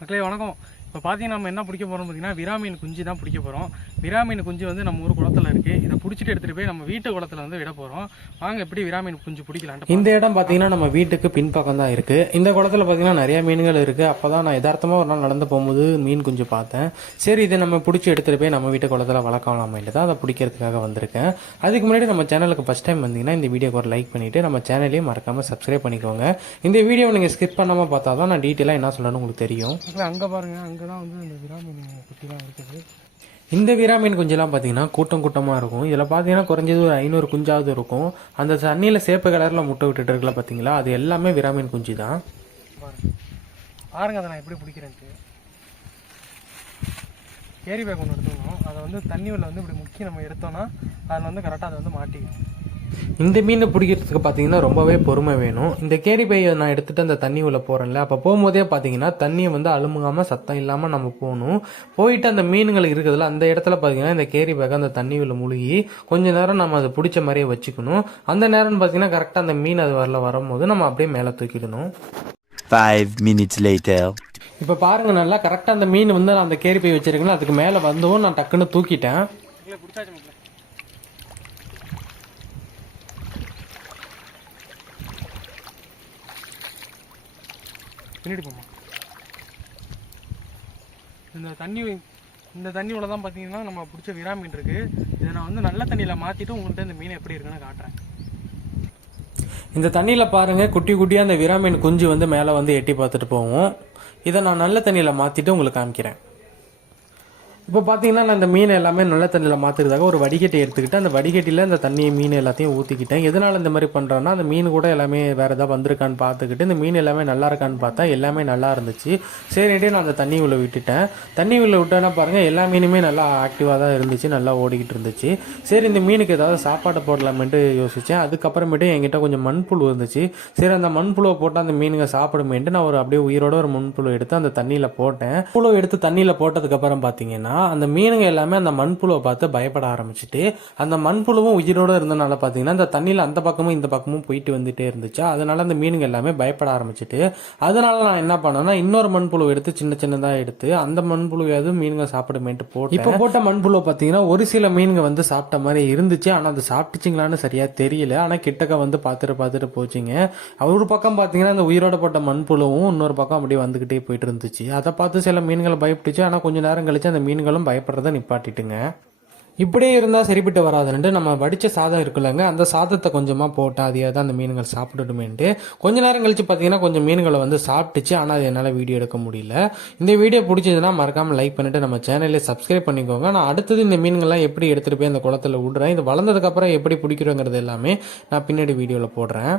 மக்களே வணக்கம். இப்போ பார்த்தீங்கன்னா நம்ம என்ன பிடிக்க போகிறோம் பார்த்தீங்கன்னா விராமீன் குஞ்சு தான் பிடிக்க போகிறோம் விராமீன் குஞ்சு வந்து நம்ம ஊர் குளத்தில் இருக்குது இதை பிடிச்சிட்டு எடுத்துகிட்டு போய் நம்ம வீட்டு குளத்தில் வந்து விட போகிறோம் வாங்க எப்படி விராமீன் குஞ்சு பிடிக்கலான்ட்டு இந்த இடம் பார்த்தீங்கன்னா நம்ம வீட்டுக்கு பின்பக்கம் தான் இருக்கு. இந்த குளத்துல பார்த்தீங்கன்னா நிறைய மீன்கள் இருக்கு. அப்பதான் நான் யதார்த்தமா ஒரு நாள் நடந்து போகும்போது மீன் குஞ்சு பார்த்தேன். சரி இதை நம்ம பிடிச்சி எடுத்துட்டு போய் நம்ம வீட்டு குளத்துல வளர்க்கலாமே. தான் அதை பிடிக்கிறதுக்காக வந்திருக்கேன். அதுக்கு முன்னாடி நம்ம சேனலுக்கு ஃபர்ஸ்ட் டைம் வந்தீங்கன்னா இந்த வீடியோக்கு ஒரு லைக் பண்ணிட்டு நம்ம சேனலையும் மறக்காம சப்ஸ்கிரைப் பண்ணிக்கோங்க. இந்த வீடியோ நீங்க ஸ்கிப் பண்ணாம பார்த்தா தான் நான் டீட்டெயிலாக என்ன சொல்லணும்னு உங்களுக்கு தெரியும். அங்கே பாருங்கள் அங்கே தான் வந்து இந்த விராமீன் குட்டிலாம் இருக்குது. இந்த வீரா மீன் குஞ்செல்லாம் பார்த்தீங்கன்னா கூட்டம் கூட்டமாக இருக்கும். இதில் பார்த்தீங்கன்னா குறைஞ்சது ஒரு ஐநூறு குஞ்சாவது இருக்கும். அந்த தண்ணியில் சேப்பு கலரில் முட்டை விட்டுட்டு இருக்குல்ல பார்த்தீங்களா அது எல்லாமே வீரா மீன் குஞ்சு தான் பாருங்க பாருங்க அதை நான் எப்படி பிடிக்கிறேன்ட்டு. கேரி பேக் ஒன்று எடுத்துக்கணும். அதை வந்து தண்ணி உள்ள வந்து இப்படி முக்கி நம்ம எடுத்தோம்னா அதில் வந்து கரெக்டாக அதை வந்து மாட்டிக்கணும். இந்த மீனை பிடிக்கிறதுக்கு பார்த்தீங்கன்னா ரொம்பவே பொறுமை வேணும். இந்த கேரி பையை நான் எடுத்துட்டு அந்த தண்ணி உள்ள போறேன்ல. அப்போ போகும்போதே பார்த்தீங்கன்னா தண்ணியை வந்து அழுமுகாம சத்தம் இல்லாமல் நம்ம போகணும் போயிட்டு அந்த மீன்கள் இருக்குதுல அந்த இடத்துல பார்த்தீங்கன்னா இந்த கேரி பேக் அந்த தண்ணி உள்ள முழுகி கொஞ்ச நேரம் நம்ம அதை பிடிச்ச மாதிரியே வச்சுக்கணும். அந்த நேரம் பார்த்தீங்கன்னா கரெக்டாக அந்த மீன் அது வரல வரும்போது நம்ம அப்படியே மேலே தூக்கிடணும். Five minutes later. இப்போ பாருங்க நல்லா கரெக்டாக அந்த மீன் வந்து நான் அந்த கேரி பை வச்சிருக்கேன் அதுக்கு மேலே வந்தவும் நான் டக்குன்னு தூக்கிட்டேன். பின்னாடி போமா இந்த தண்ணி இந்த தண்ணி உள்ள தான் பார்த்தீங்கன்னா நம்ம பிடிச்ச விரா மீன் இருக்கு. இதை நான் வந்து நல்ல தண்ணியில் மாற்றிட்டு உங்கள்கிட்ட இந்த மீன் எப்படி இருக்குன்னு காட்டுறேன். இந்த தண்ணியில் பாருங்கள் குட்டி குட்டியாக அந்த விரா மீன் குஞ்சு வந்து மேலே வந்து எட்டி பார்த்துட்டு போவோம் இதை நான் நல்ல தண்ணியில் மாற்றிட்டு உங்களுக்கு காமிக்கிறேன். இப்போ பார்த்தீங்கன்னா நான் இந்த மீன் எல்லாமே நல்ல தண்ணியில் மாற்றுறதுக்காக ஒரு வடிகட்டி எடுத்துக்கிட்டு அந்த வடிகட்டியில் இந்த தண்ணியை மீன் எல்லாத்தையும் ஊற்றிக்கிட்டேன் எதனால் இந்த மாதிரி பண்ணுறோன்னா அந்த மீன் கூட எல்லாமே வேறு எதாவது வந்திருக்கான்னு பார்த்துக்கிட்டு இந்த மீன் எல்லாமே நல்லா இருக்கான்னு பார்த்தா எல்லாமே நல்லா இருந்துச்சு. சரின்ட்டு நான் அந்த தண்ணி உள்ள விட்டுட்டேன். தண்ணி உள்ள விட்டேன்னா பாருங்கள் எல்லா மீனுமே நல்லா ஆக்டிவாக தான் இருந்துச்சு நல்லா ஓடிக்கிட்டு இருந்துச்சு. சரி இந்த மீனுக்கு ஏதாவது சாப்பாடு போடலாமேன்ட்டு யோசித்தேன் அதுக்கப்புறமேட்டு என்கிட்ட கொஞ்சம் மண்புழு இருந்துச்சு. சரி அந்த மண்புழுவை போட்டு அந்த மீனுங்க சாப்பிடுமேன்ட்டு நான் ஒரு அப்படியே உயிரோட ஒரு மண்புழு எடுத்து அந்த தண்ணியில் போட்டேன். புழு எடுத்து தண்ணியில் போட்டதுக்கப்புறம் பார்த்தீங்கன்னா அந்த மீனுங்க எல்லாமே அந்த மண்புழுவை பார்த்து பயப்பட ஆரம்பிச்சிட்டு அந்த மண்புழுவும் உயிரோட இருந்தனால பார்த்தீங்கன்னா அந்த தண்ணியில் அந்த பக்கமும் இந்த பக்கமும் போயிட்டு வந்துட்டே இருந்துச்சு. அதனால அந்த மீனுங்க எல்லாமே பயப்பட ஆரம்பிச்சிட்டு அதனால நான் என்ன பண்ணேன்னா இன்னொரு மண்புழு எடுத்து சின்ன சின்னதாக எடுத்து அந்த மண்புழுவையாவது மீனுங்க சாப்பிடுமேன்ட்டு போட்டு இப்போ போட்ட மண்புழு பார்த்தீங்கன்னா ஒரு சில மீனுங்க வந்து சாப்பிட்ட மாதிரி இருந்துச்சு. ஆனால் அது சாப்பிட்டுச்சிங்களான்னு சரியாக தெரியல. ஆனால் கிட்டக்க வந்து பார்த்துட்டு பார்த்துட்டு போச்சுங்க. ஒரு பக்கம் பார்த்தீங்கன்னா அந்த உயிரோட போட்ட மண்புழுவும் இன்னொரு பக்கம் அப்படியே வந்துகிட்டே போயிட்டு இருந்துச்சு. அதை பார்த்து சில மீன்களை பயப்பட்டுச்சு. ஆனால் கொஞ்சம் நேரம் கழிச்சு அந்த மீன்கள் மீன்களும் பயப்படுறத நிப்பாட்டிட்டுங்க. இப்படியே இருந்தால் சரிப்பட்டு வராதுன்ட்டு நம்ம வடித்த சாதம் இருக்குல்லங்க அந்த சாதத்தை கொஞ்சமாக போட்டால் அதையே தான் அந்த மீன்கள் சாப்பிட்டுட்டுமேன்ட்டு கொஞ்ச நேரம் கழித்து பார்த்தீங்கன்னா கொஞ்சம் மீன்களை வந்து சாப்பிட்டுச்சு ஆனால் அது என்னால் வீடியோ எடுக்க முடியல. இந்த வீடியோ பிடிச்சதுன்னா மறக்காமல் லைக் பண்ணிவிட்டு நம்ம சேனலில் சப்ஸ்கிரைப் பண்ணிக்கோங்க. நான் அடுத்தது இந்த மீன்கள்லாம் எப்படி எடுத்துகிட்டு போய் அந்த குளத்துல விடுறேன் இது வளர்ந்ததுக்கப்புறம் எப்படி பிடிக்கிறோங்கிறது எல்லாமே நான் பின்னாடி வீடியோவில் போடுறேன்.